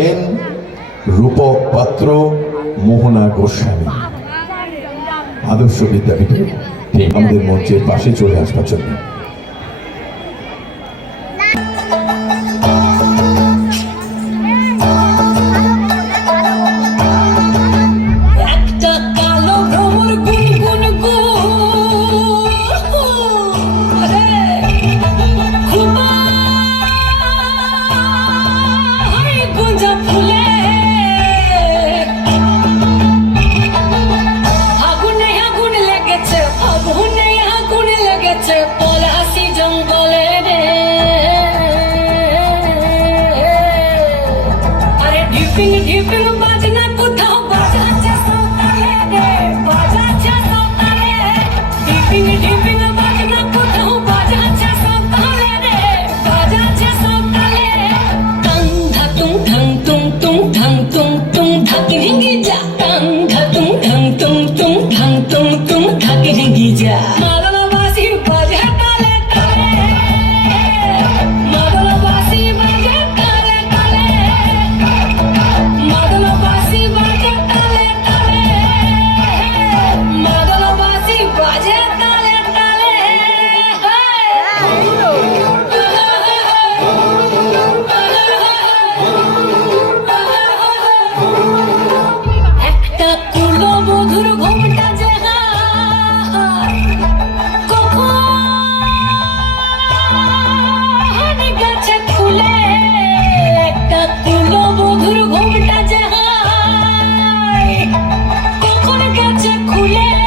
আছেন রূপক পাত্র মোহনা গোস্বামী। আদর্শ বিদ্যাপীঠে আমাদের মঞ্চের পাশে চলে আসবার জন্য। ninja. yeah!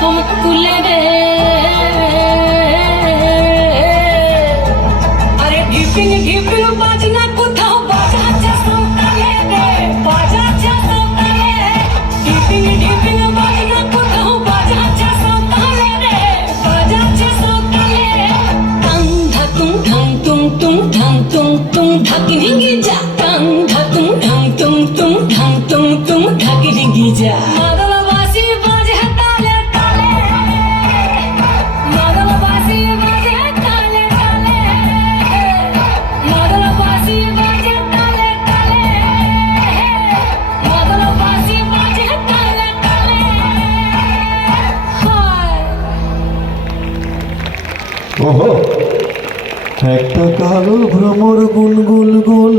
como tú le ves. ওহো। একটা কালো ভ্রমর গুল গুল গুল